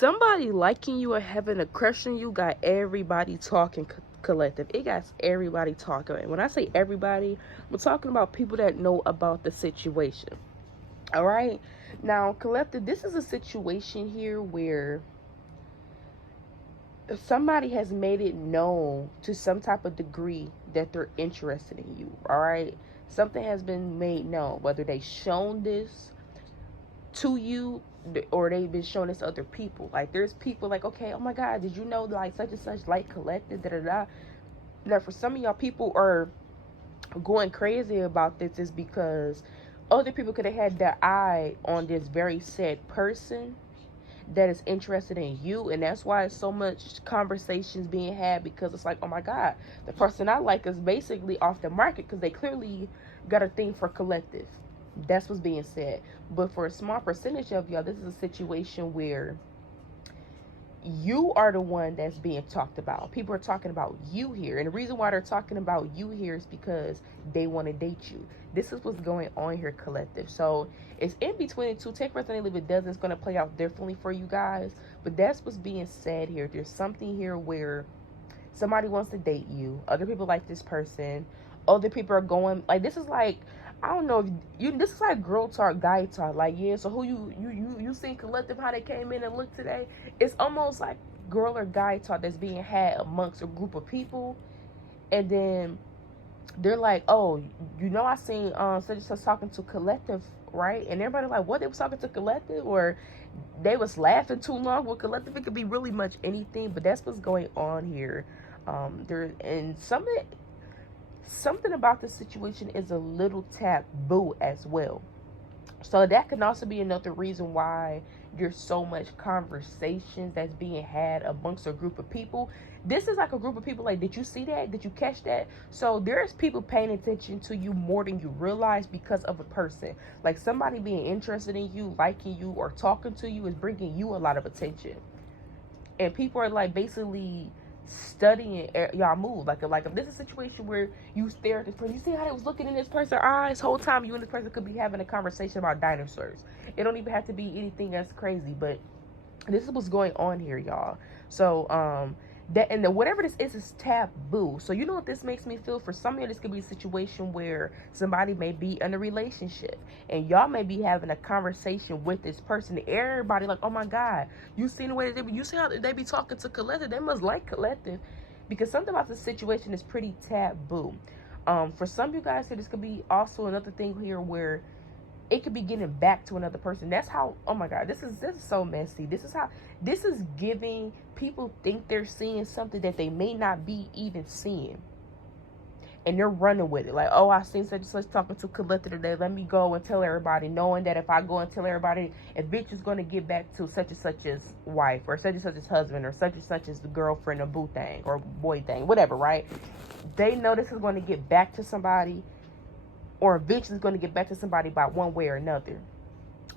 somebody liking you or having a crush on you got everybody talking, collective. It got everybody talking. And when I say everybody, I'm talking about people that know about the situation. All right. Now, collective, this is a situation here where somebody has made it known to some type of degree that they're interested in you. All right. Something has been made known, whether they've shown this to you or they've been showing this to other people. Like, there's people like, okay, oh my God, did you know, like, such and such, like, collected, da da da. Now, for some of y'all, people are going crazy about this is because other people could have had their eye on this very said person that is interested in you, and that's why it's so much conversations being had, because it's like, oh my God, the person I like is basically off the market because they clearly got a thing for collective. That's what's being said. But for a small percentage of y'all, this is a situation where you are the one that's being talked about. People are talking about you here. And the reason why they're talking about you here is because they want to date you. This is what's going on here, collective. So it's in between the two. Take for granted if it doesn't, it's going to play out differently for you guys. But that's what's being said here. There's something here where somebody wants to date you. Other people like this person. Other people are going, like, this is like, I don't know if you, this is like girl talk, guy talk. Like, yeah, so who you seen collective how they came in and looked today? It's almost like girl or guy talk that's being had amongst a group of people, and then they're like, oh, you know, I seen such and such talking to collective, right? And everybody like, what, they was talking to collective, or they was laughing too long with collective. It could be really much anything, but that's what's going on here. There, and something about the situation is a little taboo as well. So that can also be another reason why there's so much conversations that's being had amongst a group of people. This is like a group of people like, did you see that? Did you catch that? So there's people paying attention to you more than you realize because of a person. Like, somebody being interested in you, liking you, or talking to you is bringing you a lot of attention. And people are like basically studying y'all move. Like if this is a situation where you stare at this person, you see how they was looking in this person's eyes whole time, you and this person could be having a conversation about dinosaurs. It don't even have to be anything that's crazy, but this is what's going on here, y'all. So that, and the, whatever this is taboo. So you know what this makes me feel? For some of you, this could be a situation where somebody may be in a relationship and y'all may be having a conversation with this person. Everybody like, oh my God, you seen the way they be, you see how they be talking to collective? They must like collective, because something about the situation is pretty taboo. For some of you guys here, this could be also another thing here where it could be getting back to another person. That's how, oh my God, this is so messy. This is giving people think they're seeing something that they may not be even seeing. And they're running with it. Like, oh, I seen such and such talking to collective today. Let me go and tell everybody, knowing that if I go and tell everybody, a bitch is going to get back to such and such's wife, or such and such's husband, or such and such's girlfriend, or boo thing, or boy thing, whatever, right? They know this is going to get back to somebody, or eventually is going to get back to somebody by one way or another.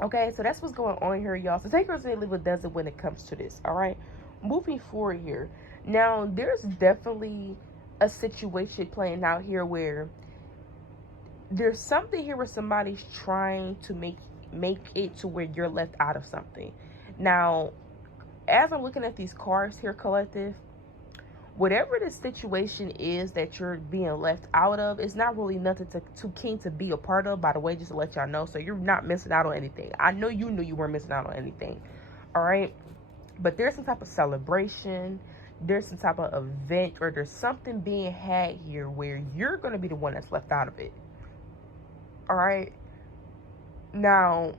Okay, so that's what's going on here, y'all. So take yours and leave it does it when it comes to this. All right, moving forward here. Now, there's definitely a situation playing out here where there's something here where somebody's trying to make it to where you're left out of something. Now, as I'm looking at these cards here, collective, whatever the situation is that you're being left out of, it's not really nothing too keen to be a part of, by the way, just to let y'all know. So you're not missing out on anything. I know you knew you weren't missing out on anything. All right. But there's some type of celebration. There's some type of event, or there's something being had here where you're going to be the one that's left out of it. All right. Now,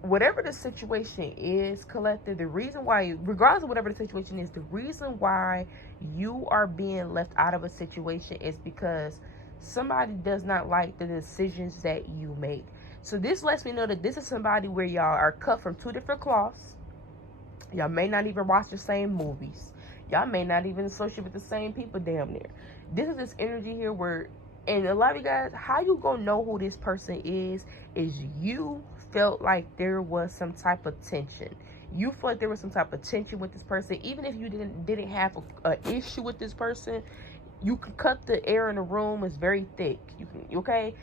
whatever the situation is, collective, the reason why, regardless of whatever the situation is, the reason why you are being left out of a situation is because somebody does not like the decisions that you make. So this lets me know that this is somebody where y'all are cut from two different cloths. Y'all may not even watch the same movies. Y'all may not even associate with the same people damn near. This is this energy here where, and a lot of you guys, how you gonna know who this person is you felt like there was some type of tension. You felt like there was some type of tension with this person. Even if you didn't have a issue with this person, you can cut the air in the room. It's very thick. You can, okay?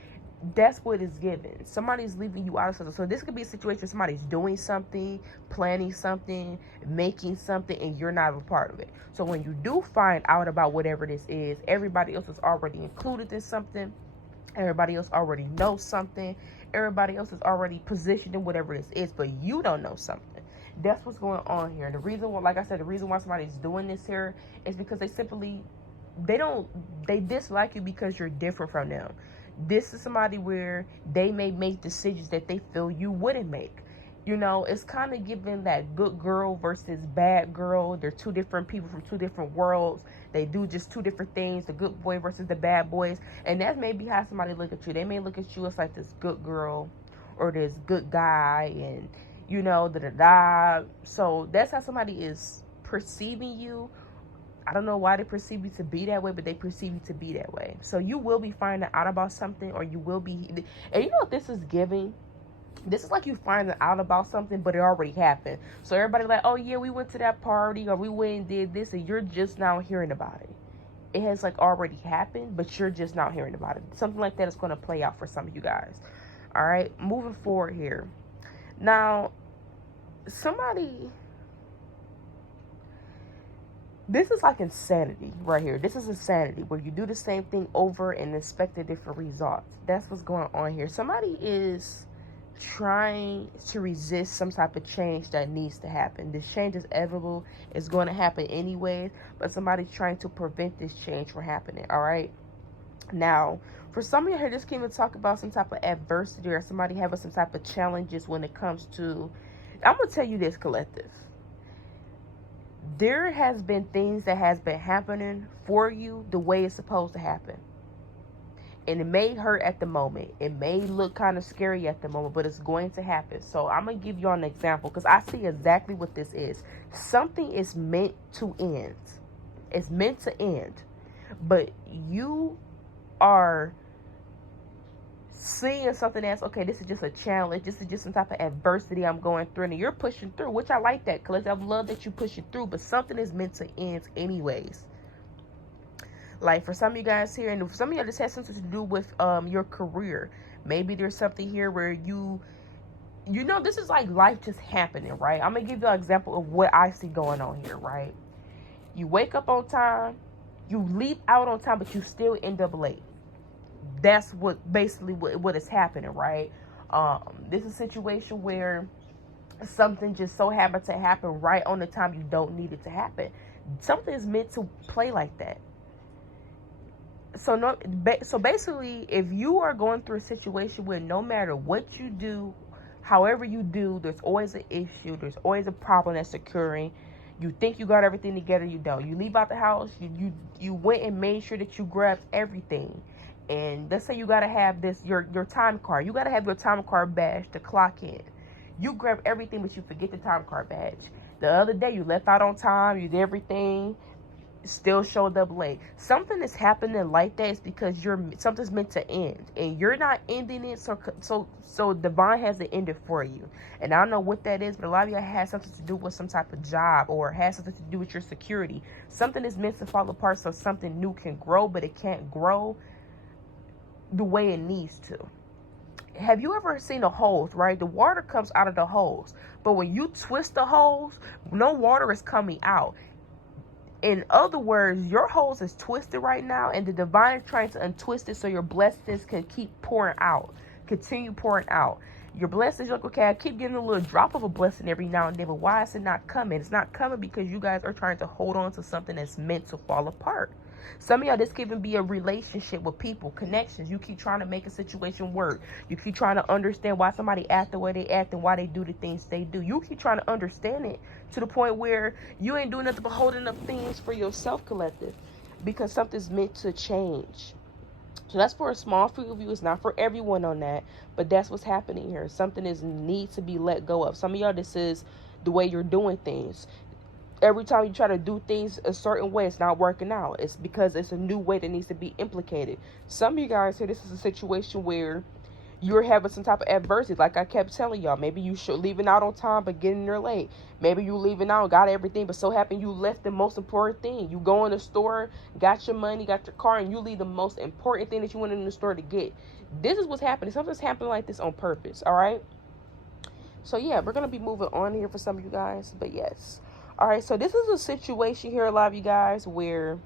That's what is given. Somebody's leaving you out of something. So this could be a situation where somebody's doing something, planning something, making something, and you're not a part of it. So when you do find out about whatever this is, everybody else is already included in something. Everybody else already knows something. Everybody else is already positioned in whatever this is, but you don't know something. That's what's going on here. And the reason why, like I said, the reason why somebody's doing this here is because they dislike you because you're different from them. This is somebody where they may make decisions that they feel you wouldn't make. You know, it's kind of giving that good girl versus bad girl. They're two different people from two different worlds. They do just two different things, the good boy versus the bad boys. And that's maybe how somebody look at you. They may look at you as like this good girl or this good guy, and, you know, da-da-da. So that's how somebody is perceiving you. I don't know why they perceive you to be that way, but they perceive you to be that way. So you will be finding out about something, or you will be, and you know what this is giving? This is like you finding out about something, but it already happened. So everybody like, oh yeah, we went to that party, or we went and did this, and you're just now hearing about it. It has like already happened, but you're just now hearing about it. Something like that is going to play out for some of you guys. All right, moving forward here. Now, this is like insanity right here. This is insanity where you do the same thing over and expect a different results. That's what's going on here. Somebody is trying to resist some type of change that needs to happen. This change is inevitable. It's going to happen anyways, but somebody's trying to prevent this change from happening. All right. Now, for some of you here, this can even talk about some type of adversity or somebody having some type of challenges when it comes to, I'm going to tell you this, collective. There has been things that has been happening for you the way it's supposed to happen. And it may hurt at the moment. It may look kind of scary at the moment, but it's going to happen. So I'm going to give you an example because I see exactly what this is. Something is meant to end. It's meant to end. But you are seeing something that's, okay, this is just a challenge. This is just some type of adversity I'm going through. And you're pushing through, which I like that, because I love that you push it through. But something is meant to end anyways. Like for some of you guys here, and for some of you, this has something to do with your career. Maybe there's something here where you know, this is like life just happening, right? I'm going to give you an example of what I see going on here, right? You wake up on time, you leave out on time, but you still end up late. That's basically what is happening, right? This is a situation where something just so happened to happen right on the time you don't need it to happen. Something is meant to play like that. So basically, if you are going through a situation where no matter what you do, however you do, there's always an issue, there's always a problem that's occurring. You think you got everything together, you don't. You leave out the house, you went and made sure that you grabbed everything. And let's say you gotta have your time card. You gotta have your time card badge to clock in. You grab everything, but you forget the time card badge. The other day you left out on time, you did everything, still showed up late. Something is happening like that is because something's meant to end, and you're not ending it. So divine hasn't ended for you. And I don't know what that is, but a lot of y'all has something to do with some type of job, or has something to do with your security. Something is meant to fall apart so something new can grow, but it can't grow the way it needs to. Have you ever seen a hose, right? The water comes out of the hose, but when you twist the hose, no water is coming out. In other words, your hose is twisted right now, and the divine is trying to untwist it so your blessings can keep pouring out, continue pouring out. Your blessings, like, okay, I keep getting a little drop of a blessing every now and then, but why is it not coming? It's not coming because you guys are trying to hold on to something that's meant to fall apart. Some of y'all, this could even be a relationship with people, connections. You keep trying to make a situation work. You keep trying to understand why somebody act the way they act and why they do the things they do. You keep trying to understand it to the point where you ain't doing nothing but holding up things for yourself, collective, because something's meant to change. So that's for a small few of you. It's not for everyone on that, but that's what's happening here. Something needs to be let go of. Some of y'all, this is the way you're doing things. Every time you try to do things a certain way, it's not working out. It's because it's a new way that needs to be implicated. Some of you guys here, this is a situation where you're having some type of adversity, like I kept telling y'all. Maybe you should leaving out on time but getting there late. Maybe you leaving out, got everything, but so happened you left the most important thing. You go in the store, got your money, got your car, and you leave the most important thing that you went in the store to get. This is what's happening. Something's happening like this on purpose, all right? So yeah, we're going to be moving on here for some of you guys, but yes. All right, so this is a situation here, a lot of you guys, where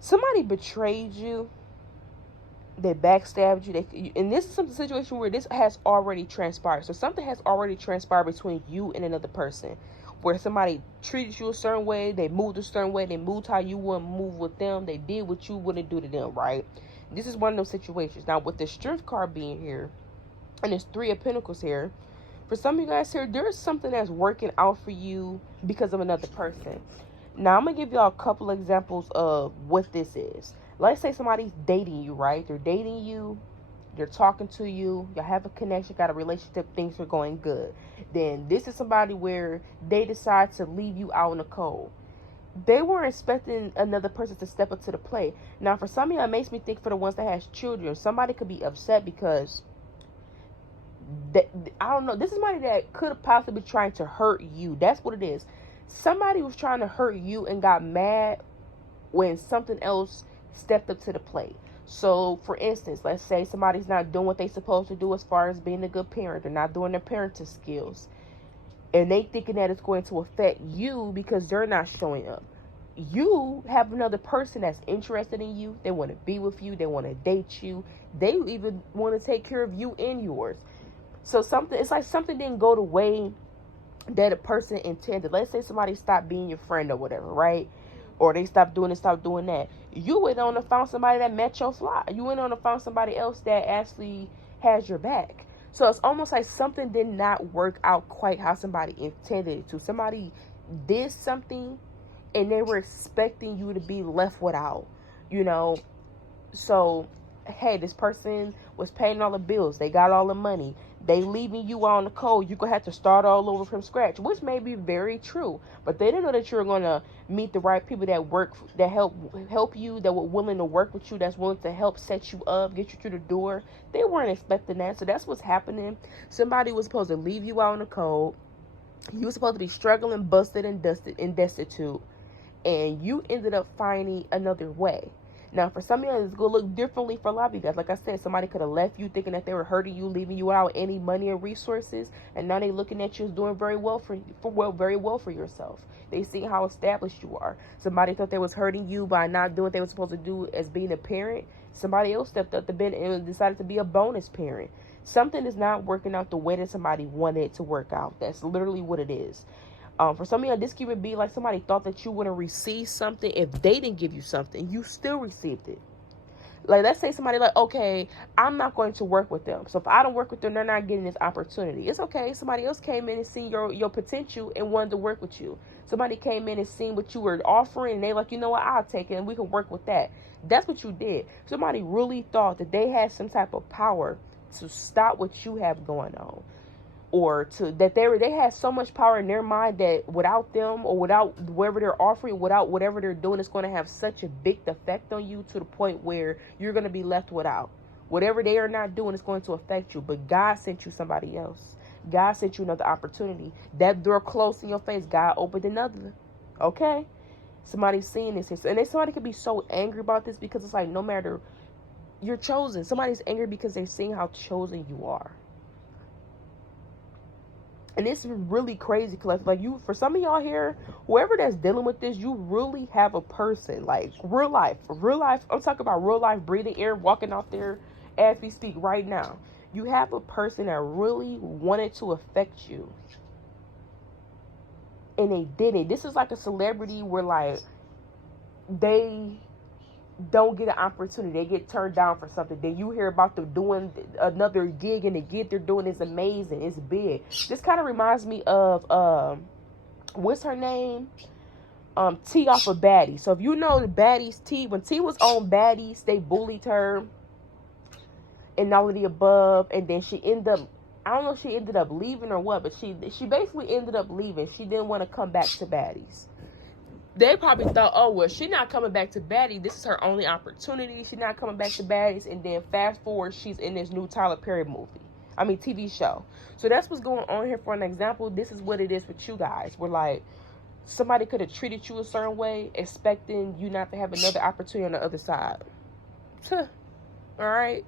somebody betrayed you. They backstabbed you. And this is some situation where this has already transpired. So something has already transpired between you and another person, where somebody treated you a certain way, they moved a certain way, they moved how you wouldn't move with them, they did what you wouldn't do to them, right? This is one of those situations. Now, with the Strength card being here, and there's 3 of Pentacles here, for some of you guys here, there's something that's working out for you because of another person. Now, I'm going to give y'all a couple examples of what this is. Let's say somebody's dating you, right? They're dating you. They're talking to you. Y'all have a connection, got a relationship. Things are going good. Then this is somebody where they decide to leave you out in the cold. They weren't expecting another person to step up to the plate. Now, for some of y'all, it makes me think for the ones that has children, somebody could be upset because I don't know. This is somebody that could have possibly been trying to hurt you. That's what it is. Somebody was trying to hurt you and got mad when something else stepped up to the plate. So, for instance, let's say somebody's not doing what they're supposed to do as far as being a good parent. They're not doing their parenting skills. And they thinking that it's going to affect you because they're not showing up. You have another person that's interested in you. They want to be with you. They want to date you. They even want to take care of you and yours. So it's like something didn't go the way that a person intended. Let's say somebody stopped being your friend or whatever, right? Or they stopped doing this, stopped doing that. You went on to find somebody that met your fly. You went on to find somebody else that actually has your back. So it's almost like something did not work out quite how somebody intended it to. Somebody did something and they were expecting you to be left without, you know. So, hey, this person was paying all the bills. They got all the money. They leaving you on the cold. You're going to have to start all over from scratch, which may be very true. But they didn't know that you're going to meet the right people that help you, that were willing to work with you, that's willing to help set you up, get you through the door. They weren't expecting that. So that's what's happening. Somebody was supposed to leave you out in the cold. You were supposed to be struggling, busted, and destitute. And you ended up finding another way. Now, for some of you, it's going to look differently for a lot of you guys. Like I said, somebody could have left you thinking that they were hurting you, leaving you out any money or resources, and now they're looking at you as doing very well very well for yourself. They see how established you are. Somebody thought they was hurting you by not doing what they were supposed to do as being a parent. Somebody else stepped up the bed and decided to be a bonus parent. Something is not working out the way that somebody wanted it to work out. That's literally what it is. For some of you, this could be like somebody thought that you wouldn't receive something if they didn't give you something. You still received it. Like, let's say somebody like, okay, I'm not going to work with them. So if I don't work with them, they're not getting this opportunity. It's okay. Somebody else came in and seen your potential and wanted to work with you. Somebody came in and seen what you were offering, and they like, you know what, I'll take it, and we can work with that. That's what you did. Somebody really thought that they had some type of power to stop what you have going on. Or that they had so much power in their mind that without them or without whatever they're offering, without whatever they're doing, it's going to have such a big effect on you to the point where you're going to be left without. Whatever they are not doing is going to affect you. But God sent you somebody else. God sent you another opportunity. That door closed in your face, God opened another. Okay? Somebody's seeing this. And then somebody could be so angry about this because it's like, no matter, you're chosen. Somebody's angry because they're seeing how chosen you are. And it's really crazy because, like, you, for some of y'all here, whoever that's dealing with this, you really have a person, like, real life. I'm talking about real life, breathing air, walking out there as we speak right now. You have a person that really wanted to affect you. And they didn't. This is like a celebrity where, like, they don't get an opportunity. They get turned down for something. Then you hear about them doing another gig, and the gig they're doing is amazing. It's big. This kind of reminds me of what's her name? T off of Baddies. So if you know the Baddies, T, when T was on Baddies, they bullied her and all of the above, and then she ended up, I don't know if she ended up leaving or what, but she basically ended up leaving. She didn't want to come back to Baddies. they probably thought, oh, well, she's not coming back to baddies. This is her only opportunity. She's not coming back to baddies. And then fast forward, she's in this new Tyler Perry movie. I mean, TV show. So that's what's going on here. For an example, this is what it is with you guys. We're like, somebody could have treated you a certain way, expecting you not to have another opportunity on the other side. All right.